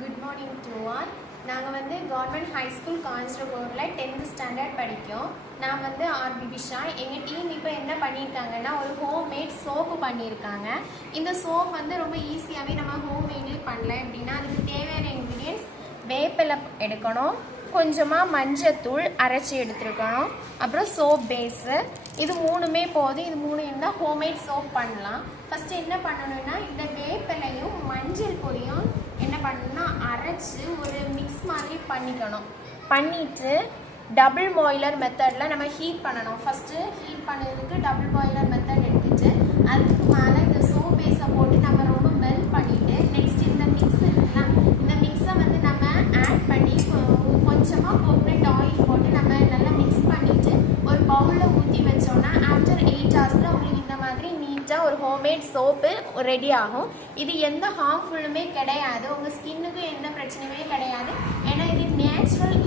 Good morning to all. நாங்கள் வந்து government high school கான்ஸ்டபோரில் 10th ஸ்டாண்டர்ட் படிக்கும். நான் வந்து ஆர்பி விஷா. எங்கள் டீம் இப்போ என்ன பண்ணியிருக்காங்கன்னா ஒரு ஹோம்மேட் சோப்பு பண்ணியிருக்காங்க. இந்த சோப் வந்து ரொம்ப ஈஸியாகவே நம்ம ஹோம்மேட்லேயே பண்ணலாம். எப்படின்னா அதுக்கு தேவையான இன்க்ரீடியன்ஸ் வேப்பிலை எடுக்கணும், கொஞ்சமாக மஞ்சத்தூள் அரைச்சி எடுத்துருக்கணும், அப்புறம் சோப் பேஸு. இது மூணுமே போதும். இது மூணு இருந்தால் ஹோம்மேட் சோப் பண்ணலாம். ஃபஸ்ட்டு என்ன பண்ணணுன்னா இந்த வேப்பிலையும் மஞ்சள் பொடியும் என்ன பண்ணணும்னா அரைச்சி ஒரு மிக்ஸ் மாதிரி பண்ணிவிட்டு டபுள் பாய்லர் மெத்தடில் நம்ம ஹீட் பண்ணணும். ஃபஸ்ட்டு ஹீட் பண்ணதுக்கு டபுள் பாய்லர் மெத்தட் எடுத்துட்டு அதுக்கு மேலே இந்த சோப் பேஸை போட்டு நம்ம ரொம்ப மெல்ட் பண்ணிவிட்டு நெக்ஸ்ட் இந்த மிக்ஸ் இருக்குல்ல, இந்த மிக்ஸை வந்து நம்ம ஆட் பண்ணி கொஞ்சமாக கோகனட் ஆயில் போட்டு நம்ம நல்லா மிக்ஸ் பண்ணிவிட்டு ஒரு பவுலில் ஊற்றி வச்சோன்னா ஆஃப்டர் 8 hours உங்களுக்கு இந்த மாதிரி நீட்டாக ஒரு ஹோம்மேட் சோப்பு ரெடி ஆகும். இது எந்த ஹார்ம்ஃபுல்லுமே கிடையாது, உங்கள் ஸ்கின்னுக்கு எந்த பிரச்சனையுமே கிடையாது. ஏன்னா இது நேச்சுரல்